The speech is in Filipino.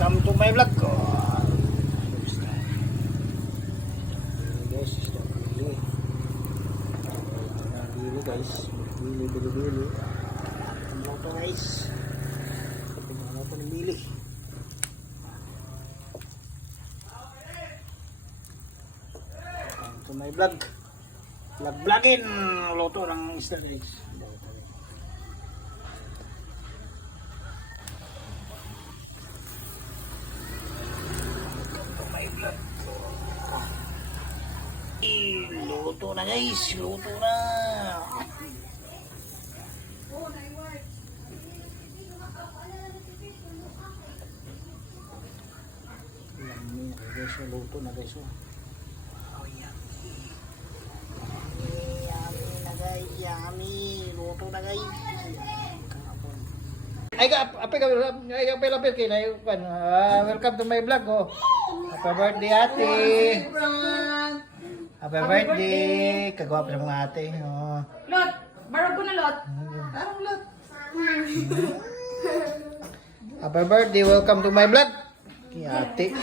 welcome to my vlog. Guys, bili. Ano to guys? Ano to bili? Welcome to my vlog. Vlogin luto ng isda guys. Luto na guys, luto na. Yummy guys, luto na guys. Oh, yummy. Yummy na guys, yummy. Luto na guys. Ay kapil kay na yung welcome to my vlog oh. Happy birthday ate. Happy birthday. Kagwapo ng mga ate. Oh. Lot, barog ko na lot. Barog lot. Happy birthday. Welcome to my vlog. Kay ate.